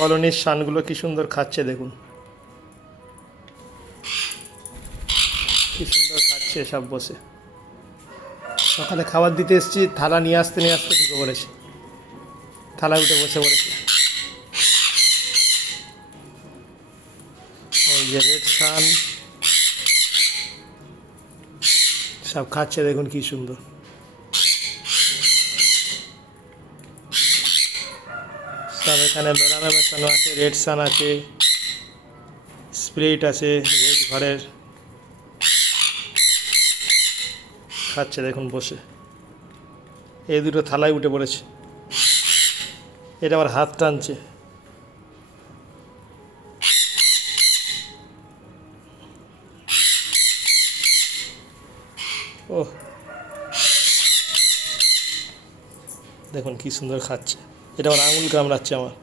কলোনির শানগুলো কি সুন্দর খাচ্ছে দেখুন, কি সুন্দর খাচ্ছে সব বসে। সকালে খাবার দিতে এসেছি, থালা নিয়ে আসতে ঢুকে পড়েছে, থালা উঠে বসে পড়েছে। ওই যে রেড সান সব খাচ্ছে দেখুন কি সুন্দর। সব এখানে মেলানো মেশানো আছে, রেড সান আছে, স্প্রিট আছে, রেড ঘরের খাচ্ছে দেখুন বসে। এই দুটো থালায় উঠে পড়েছে, এটা আবার হাত টানছে। ওহ, দেখুন কি সুন্দর খাচ্ছে, এটা আবার আঙুল কামড়াচ্ছে আমার।